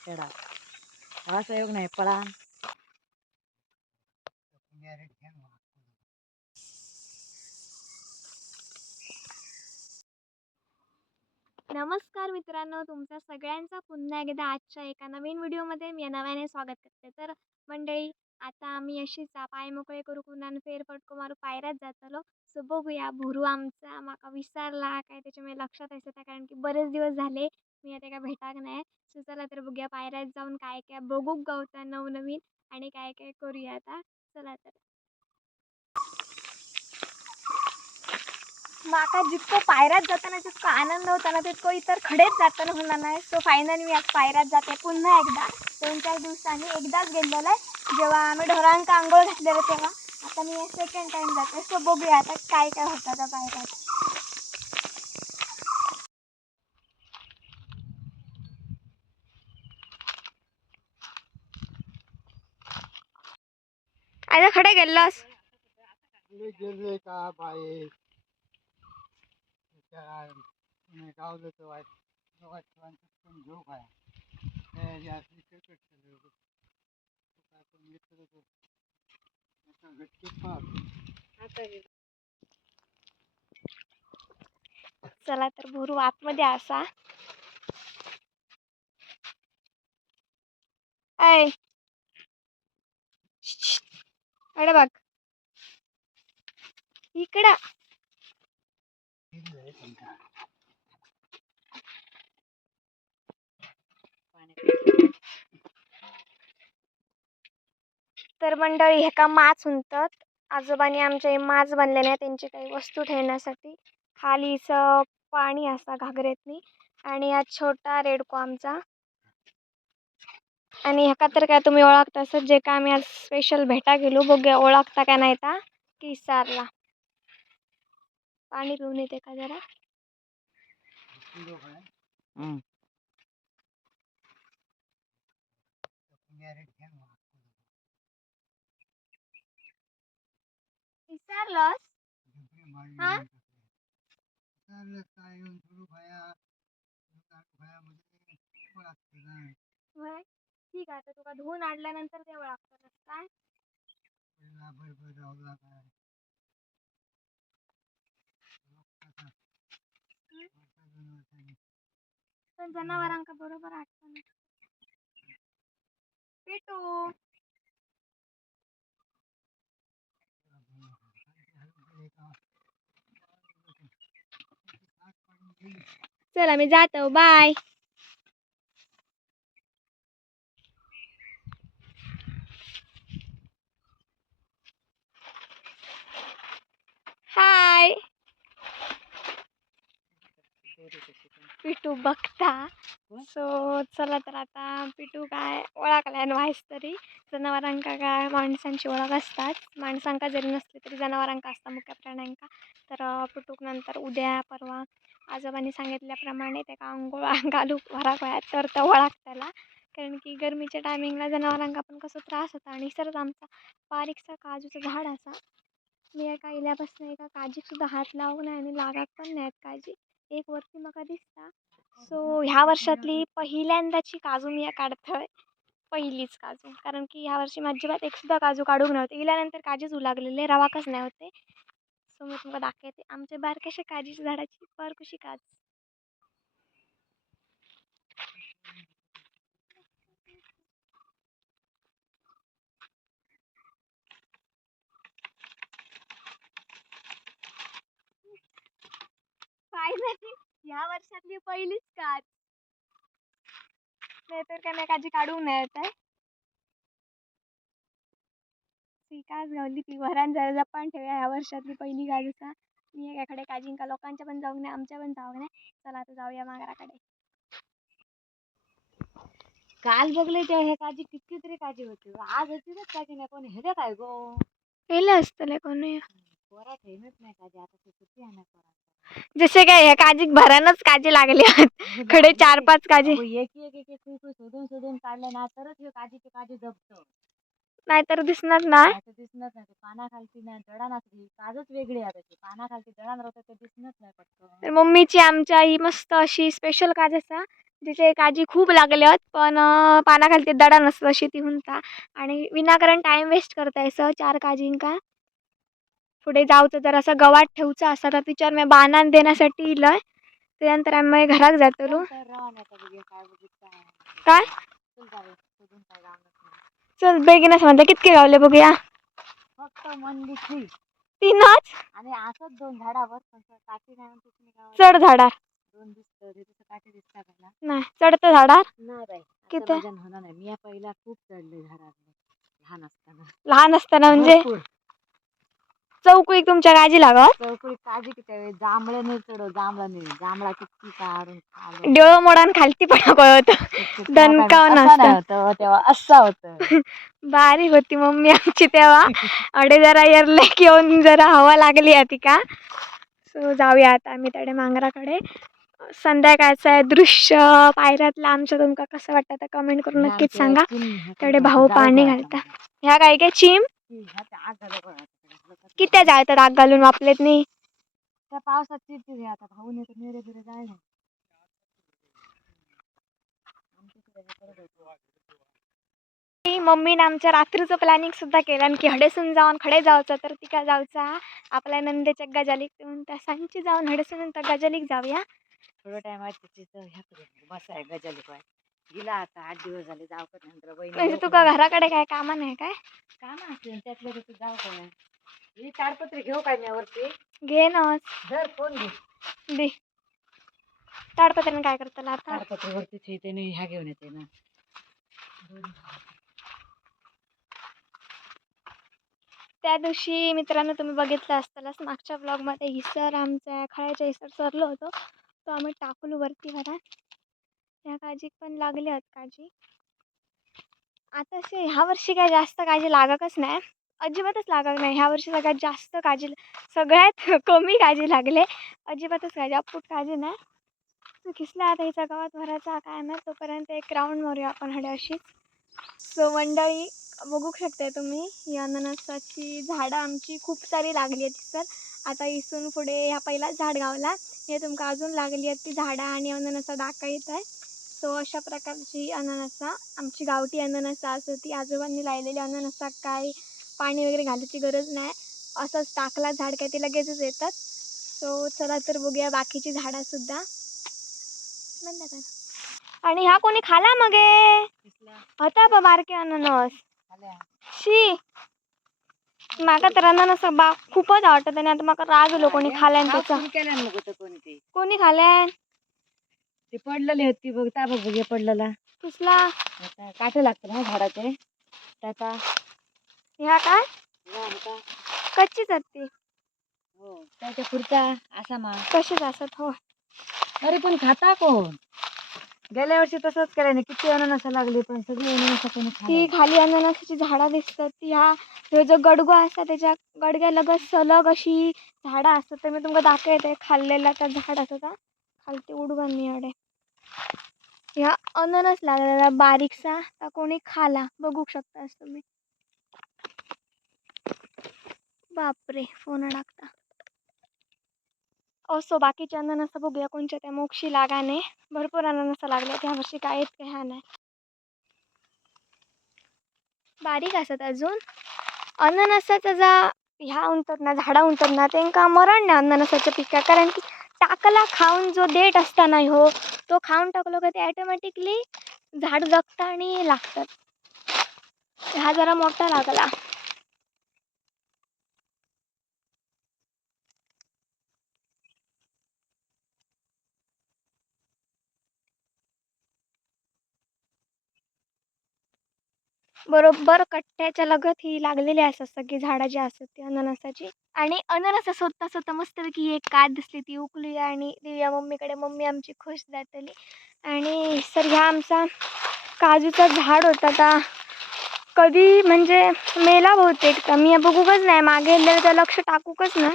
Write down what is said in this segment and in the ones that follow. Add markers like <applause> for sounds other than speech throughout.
तेडा असा योग नाही पळा. नमस्कार मित्रांनो तुमच्या सगळ्यांचा पुन्हा एकदा आजच्या एका नवीन व्हिडिओमध्ये मी नव्याने स्वागत करते. तर मंडळी आता आम्ही अशीच पाय मोकळे करू कुणान फेरफटको मारू पायऱ्यात जातलो सो बघूया भुरू आमचा माका विसरला काय त्याच्यामुळे लक्षात असतं त्या कारण की बरेच दिवस झाले मी आता काय भेटाक नाही. सो चला तर बघूया पायऱ्यात जाऊन काय काय बघू गावता नवनवीन आणि काय काय करूया आता. चला तर. माका जितकं पायऱ्यात जाताना जितकं आनंद होता ना तितकं इतर खडेच जाताना होणार नाही. सो फायनली मी आज पायऱ्यात जाते पुन्हा एकदा. दोन चार दिवसांनी एकदाच गेलेलं आहे. जेव्हा आम्ही ढोरांका आंघोळ घातलेलं तेव्हा. आता मी सेकंड टाइम जाते. सो बघूया आता काय काय होतं त्या पायऱ्यात. आता खडे गेलास? गेले का बाई त्या गावलं तर वाईट वाईट पण घेऊ काय चला तर भुरू आतमध्ये असा. ऐ अरे बघ. इकडं. तर मंडळी ह्याका माच म्हणतात? आजोबांनी आमच्या माच बांधले त्यांची काही वस्तू ठेवण्यासाठी. खालीच पाणी असा घागरेतनी. आणि हा छोटा रेडको आमचा. आणि ह्याका तर काय तुम्ही ओळखता असत जे का आम्ही आज स्पेशल भेटा गेलो बघूया ओळखता का नाही ता किसारला. पाणी पिऊन येते का जरा? विचारलंस हा? काय ठीक आहे आता तुका धुवून आणल्यानंतर ते ओळखतात काय? पण जनावरांका बरोबर आठवण. पिटू. चला मी जातो बाय. हाय. पिटू बघता. सो चला तर आता पिटू काय ओळखलाय व्हायच तरी. जनावरांका काय माणसांची ओळख असतात. माणसांका जरी नसली तरी जनावरांका असतात मुख्य प्राण्यांका. तर पिटूक नंतर उद्या परवा आजोबांनी सांगितल्याप्रमाणे त्या आंघोळ घालूक घराक वयात तर तो ओळखताला कारण की गरमीच्या टायमिंगला जनावरांका पण कसं त्रास होता आणि सरच आमचा बारीकसा काजूचं झाड असा. मी एका इल्यापासून एका काजीक सुद्धा हात लावूक नाही आणि लागत पण नाहीत काजी. एक वरती म्हाका दिसता. सो ह्या वर्षातली पहिल्यांदाची काजू मी काढतोय. पहिलीच काजू. कारण की ह्या वर्षी माझी बात एक सुद्धा काजू काढूक नव्हते. इल्यानंतर काजीच उलागलेले रवाकच नाही होते सो मी तुम्हाला दाखवते. आमच्या बारक्याशा काजीच्या झाडाची फार कशी काज. फायनली ह्या वर्षातली पहिलीच काज नाहीतर काय नाही काजी नाही येत आहे ती काज गावली ती वरान जरा जपान ठेवूया ह्या वर्षातली पहिली काज असा मी एकाकडे काजींका लोकांच्या पण जाऊक नाही आमच्या पण जाऊक नाही चला आता जाऊया माघाराकडे काल बघले ते हे काजी किती तरी काजी होती. आज होती ना काजी नाही पण हे काय गो? केलं असतं कोणी पोरा ठेवणच नाही काजी आता ते किती आहे ना पोरा जसे काय ह्या काजीक भरानच काजी लागली आहेत. <laughs> खडे चार पाच काजी. अहो, एक एक एक एक खुरपूर शोधून शोधून काढले ना तरच हे काजीचे काजी जपत. नाहीतर दिसणार ना दिसणार नाही नसली काजच वेगळी आहे त्याची राहतात ते दिसणच नाही पटकन. तर मम्मीची आमच्या ही मस्त अशी स्पेशल काज असा जिचे काजी खूप लागल्यात पण अं, पानाखाली दडा नसतो अशी ती म्हणता. आणि विनाकारण टाइम वेस्ट करतायस चार काजींका. पुढे जाऊचं जर असं गवात ठेवचं असा तर तिच्यावर मी बाणान देण्यासाठी इलंय. त्यानंतर आम्ही घरात जातलो तर रवान्याचं बघूया काय चल बेगीनच म्हणते कितके गावले बघूया. फक्त तीनच? आणि असंच दोन झाडावर काठी नाही चढ झाडार. दोन दिसतं ते तसं काठी दिसता का ना? नाही चढतं झाडार? नाही किती? मी पहिला खूप चढले झाडावर लहान असताना. लहान असताना म्हणजे? भरपूर. चौक तुमच्या काजी लागत चौकडी काळजी किती जांभळं नाही चढ जांभळं नाही. जांभळा किती काढून खाल्लं. डोळ मोडान खालती पण कळत दणकावून असं असतं. नाही होतं, तेव्हा असं होतं. <laughs> बारीक होती मम्मी आमची तेव्हा. अडे जरा एरले घेऊन जरा हवा लागली आहे का? सो जाऊया आता आम्ही तडे मांगराकडे. संध्याकाळचं आहे दृश्य पायऱ्यातलं आमच्या तुमका कसं वाटतं तर कमेंट करून नक्कीच सांगा. तेवढे भाऊ पाणी घालता. ह्या काय काय चिम? किती जाळतात आग घालून वापलेत नाही त्या पावसात चिडचिड आता भाऊ नाही तर बिरे जाय ना मम्मीने आमच्या रात्रीचं प्लॅनिंग सुद्धा केलं आणि की हडेसून जाऊन खडे जायचं तर तिका जाऊचा आपल्या नंदेच्या गजालीक देऊन त्या सांची जाऊन हडेसून तर गजालीक जाऊया. थोडं टाइम आहे करून बस आहे गजाली पाय. गेला आता आठ दिवस झाले नंतर म्हणजे तुका. घराकडे काय कामा नाही काय? काम असेल त्यातलं तू जाऊ का नाही ही ताडपत्री घेऊ काय वरती घे ना धर फोन घे? दे. ताडपत्रीने काय करताला आता? ताडपत्री वरतीच येते नाही ह्या घेऊन येते ना. त्या दिवशी मित्रांनो तुम्ही बघितलं असतालच मागच्या ब्लॉगमध्ये हिसर आमच्या खळ्याच्या हिसर सरलो होतो. तो आम्ही टाकलो वरती घरात त्या काजीक पण लागले आहेत काजी. आता असे ह्या वर्षी काय जास्त काळजी लागतच नाही. अजिबातच लागत नाही. ह्या वर्षी सगळ्यात जास्त काळजी सगळ्यात <laughs> कमी काळजी लागले. अजिबातच काळजी अप्पूट काळजी नाही. तो खिसला आता हिचा गावात भरायचा काय नाही तोपर्यंत एक राऊंड मारूया आपण हडे अशीच. सो मंडळी बघू शकताय तुम्ही ही अननसाची झाडं आमची खूप सारी लागली आहेत सर आता इसून पुढे ह्या पहिला झाड गावला. हे तुमका अजून लागली आहेत ती झाडं आणि अननसा डाका येत आहे. सो अशा प्रकारची अननसा आमची गावठी अननसा असं ती आजोबांनी लावलेली अननसा काय पाणी वगैरे घालायची गरज नाही. असंच टाकला झाड काय ते लगेचच येतात. सो चला तर बघूया बाकीची झाडंसुद्धा बंद कर. आणि ह्या कोणी खाला मगे? होता बा बारके अननस. शी. माका तर अननस बा खूपच आवडतात आणि आता माका राग आलो कोणी खाल्यान त्याचा. कोणी खाल्यान? ते पडलेली होती बघ ता बघ हे पडलेला. कुसला? आता काटे लागतं ना झाडाचे. त्याचा ह्या काय? कच्चीच आहेत ती. हो त्याच्या पुढचा असा मा. कशीच असत हो. अरे पण खाता कोण? गेल्या वर्षी तसंच केलं नाही किती अननस लागली पण सगळी अननस कोणी ती खाली अननसाची झाडं दिसतात ती ह्या ह्यो जो गडगो असता त्याच्या गडग्या लगत सलग अशी झाडं असतात ते मी तुमका दाखवते खाल्लेला त्या झाड असता खालती उडवण मी अडे ह्या अननस लागलेला बारीकसा कोणी खाला बघू शकतास तुम्ही. बापरे फोन टाकता असो बाकीचे अननस बघूया कोणच्या त्या मोक्षी लागाने. भरपूर अननस लागले त्या वर्षी काय आहेत काय ह्या नाही. बारीक असत अजून. अननसाचा जा ह्या उंतरना ना झाडा उंटत ना मरण नाही अननसाच्या पिका कारण की टाकला खाऊन जो देठ असता नाही हो तो खाऊन टाकलो का ते ॲटोमॅटिकली झाड जगतं आणि लागतात. हा जरा मोठा लागला. बरोबर कट्ट्याच्या लगत ही लागलेली असतात सगळी झाडं जी असतात ती अननसाची. आणि अननस स्वतः स्वतः मस्तपैकी एक कात दिसली ती उकली आणि दिव्या मम्मीकडे मम्मी आमची खुश जातली. आणि सर ह्या आमचा काजूचा झाड होता आता कधी म्हणजे मेला बहुतेक. तर मी बघूकच नाही. मागे तर लक्ष टाकूकच नाही.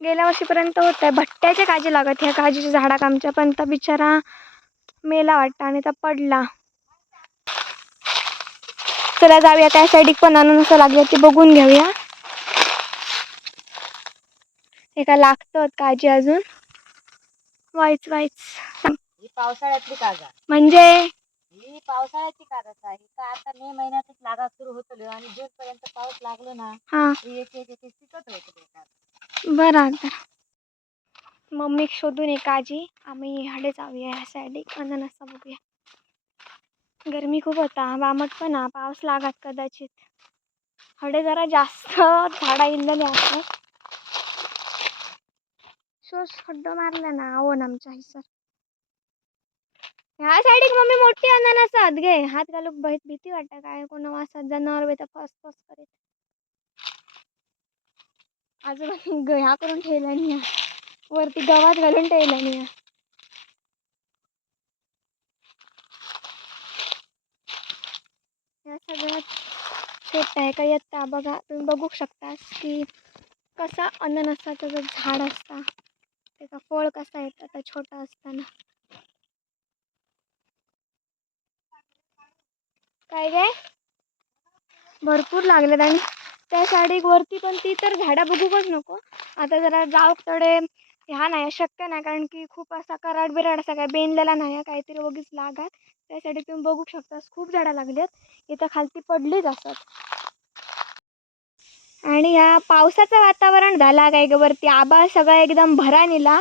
गेल्या वर्षीपर्यंत होत आहे भट्ट्याचे काजी लागत. ह्या काजूच्या झाडाक आमच्या पण तर बिचारा मेला वाटतं आणि तर पडला. चला जाऊया त्या साईडिक पण अननस लागले ते बघून घेऊया. एका लागतं काजी अजून? वाईच वाईच. ही पावसाळ्यातली काजा म्हणजे? ही पावसाळ्याची काज असा ही का आता मे महिन्यातच लागा सुरू होतलो आणि जून पर्यंत पाऊस लागलो ना हा. ही एक एक एक एक पिकत होतो बरं आता. मम्मी शोधून एक आजी आम्ही हाडे जाऊया ह्या साईड अननसा बघूया. गरमी खूप होता. वामट पण हा पाऊस लागत कदाचित. हडे जरा जास्त <laughs> झाडा इल्लेले असतात शोष खड्डो मारला ना आवड आमच्या हिसर ह्या साईडीक मम्मी मोठी अननस आहात घे हात घालूक भीत भीती वाटतं. काय कोण वासात जनावर बेता फस फस करीत. आजोबा ह्या करून ठेवला नाही वरती गवात घालून ठेवला नाही या सगळ्यात छोटा आहे का येता बघा तुम्ही बघू शकता की कसा अननसाचं जो झाड असता त्याचा फळ कसा येतं आता छोटा असताना. काय काय भरपूर लागलेत आणि त्या साडीक वरती पण ती तर झाडा बघूकच नको. आता जरा जाऊ तडे ह्या नाही शक्य नाही. कारण की खूप असा कराड बिराड असा काय बेनलेला नाही काहीतरी वगैरे लागात त्यासाठी तुम्ही बघू शकतास खूप झाडं लागलेत इथं खालती पडलीच असत आणि ह्या पावसाचं वातावरण झाला काय ग वरती? आबा सगळा एकदम भरानीला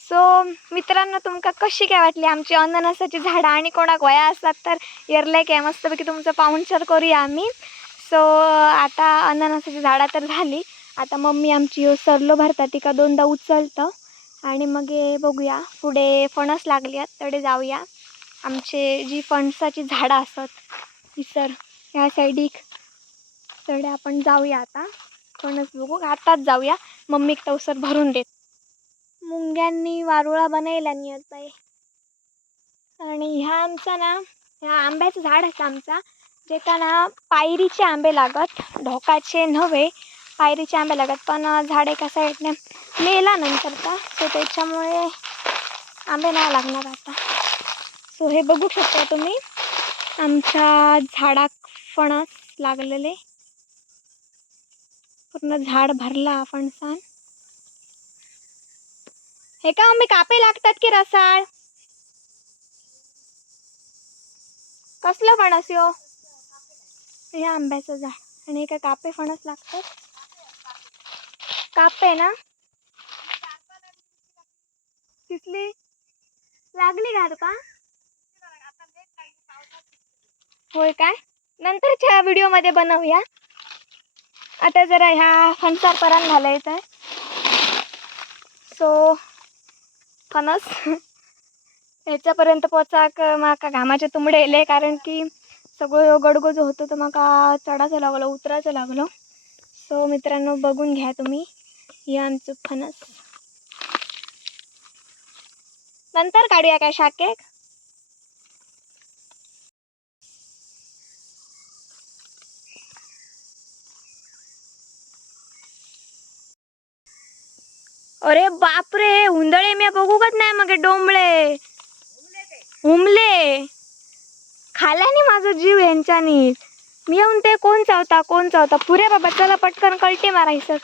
सो मित्रांनो तुमका कशी काय वाटली आमची अननसाची झाडं? आणि कोणाक वया असतात तर येरले काय मस्तपैकी तुमचं पाहुणचार करूया आम्ही. सो आता अननसाची झाडं तर झाली. आता मम्मी आमची ह्यो सरलो भरता तिका दोनदा उचलतं. आणि मग हे बघूया पुढे फणस लागली आहेत तडे जाऊया. आमचे जी फणसाची झाडं असतात हिसर ह्या साईडीक तडे आपण जाऊया आता. फणस बघू आताच जाऊया. मम्मीक तवसर भरून देत. मुंग्यांनी वारुळा बनयला नाही बाई आणि ह्या आमचा ना ह्या आंब्याचं झाड असं आमचा जे ना पायरीचे आंबे लागत ढोकाचे नव्हे पायरीचे आंबे लागत पण झाड एका साईडने मेला नंतरचा सो त्याच्यामुळे आंबे नाही लागणार आता. सो हे बघू शकता तुम्ही आमच्या झाडाक फणस लागलेले. पूर्ण झाड भरला फणसान हे का आंबे कापे लागतात की रसाळ? कसलं फणस यो? हे आंब्याचं झाड. आणि एका कापे फणस लागतात? कापे ना? किसली लागली घाल का होय काय? नंतरच्या व्हिडिओमध्ये बनवूया. आता जरा ह्या फणसार परान घालायचं आहे. सो फणस. ह्याच्यापर्यंत पोचाक माका घामाचे तुंबडे येले कारण की सगळं गडगोज होतो तर म्हाका चढायचं लागलो उतरायचं लागलो. सो मित्रांनो बघून घ्या तुम्ही. हे आमचं फणस. नंतर काढूया काय शाकेक अरे बापरे उंदळे मी बघूकच नाही मग डोंबळे. उमले. खाल्यानी माझा जीव यांच्यानी मी येऊन ते कोण चावता कोण चावता. पुरे बाबा चला पटकन कळटे मारायचं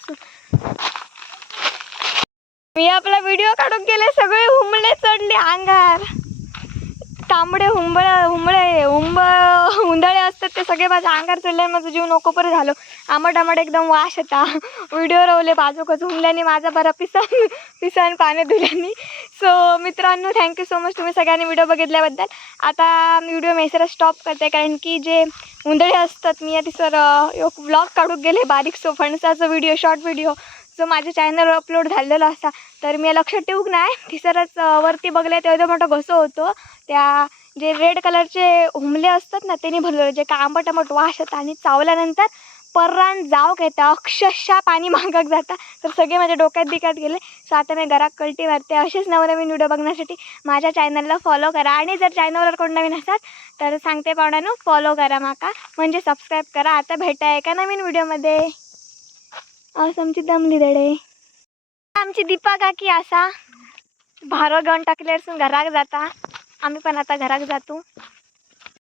मी आपला व्हिडिओ काढून गेले सगळे हुंबळे चढले अंगार तांबडे हुंबळ हुंबळे हुंब हुंदळे असतात ते सगळे माझ्या अंगार चढले माझं जीव नको परे झालो आमट आमट एकदम वाश होता. व्हिडिओ रवले बाजूकच हुंबल्याने माझा बरा पिसन पिसन पाणी दिल्याने सो मित्रांनो थँक्यू सो मच तुम्ही सगळ्यांनी व्हिडिओ बघितल्याबद्दल. आता मी व्हिडिओ मेसरा स्टॉप करते कारण की जे उंदळे असतात मी आधी सर एक ब्लॉग काढून गेले बारीक सो फणसाचा व्हिडिओ शॉर्ट व्हिडिओ जो माझ्या चॅनलवर अपलोड झालेला असा तर मी लक्षात ठेवूक नाही. थिसरच वरती बघले तेवढं मोठा घसो होतो. त्या जे रेड कलरचे हुमले असतात ना त्यांनी भरलेलं जे का आंबट आंबट वास येतात आणि चावल्यानंतर पर्रान जाव घेता अक्षरशः पाणी मागक जाता. तर सगळे माझ्या डोक्यात बिक्यात गेले. सो आता मी घरात कल्टी मारते. असेच नवनवीन व्हिडिओ बघण्यासाठी माझ्या चॅनलला फॉलो करा. आणि जर चॅनलवर कोण नवीन असाल तर सांगते पाहुण्यानं फॉलो करा माका. म्हणजे सबस्क्राईब करा. आता भेटा एका नवीन व्हिडिओमध्ये आज आमची दमली दडे. आमची दीपा काकी असा भारो घेऊन टाकल्यासून घराक जाता. आम्ही पण आता घराक जातो.